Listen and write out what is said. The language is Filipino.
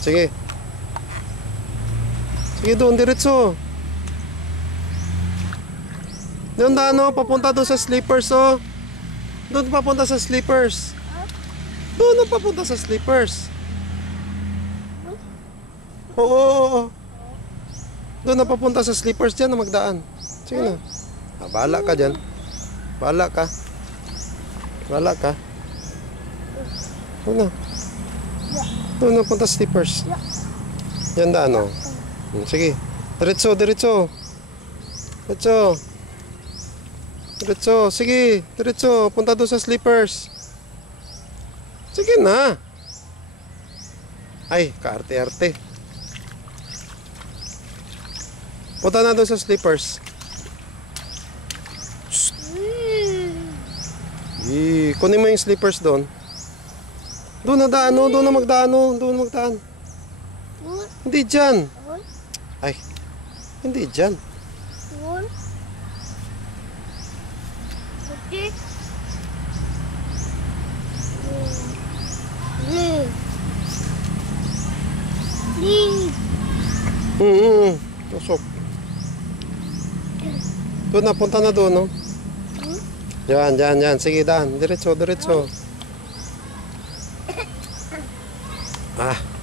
Sige. Sige doon, diretso. Doon na papunta doon sa sleepers oh. Doon papunta sa sleepers. Doon papunta sa sleepers. Oo. Doon na papunta sa sleepers dyan na magdaan. Sige na. Bahala ka dyan. Bahala ka. Bahala ka. Doon na. Doon na punta sa sleepers. Yan daan oh. Sige. Diretso, diretso. Diretso. Diretso. Sige. Diretso. Punta doon sa sleepers. Sige na. Ay, kaarte-arte. Punta na doon sa sleepers. Kunin mo yung sleepers doon. Doon na daan, doon na magdaan, doon magdaan. Hindi dyan. Ay, hindi dyan. Tusok. Doon na, punta na doon, no? Yan, yan, yan. Sige, daan. Diretso, diretso. Ah.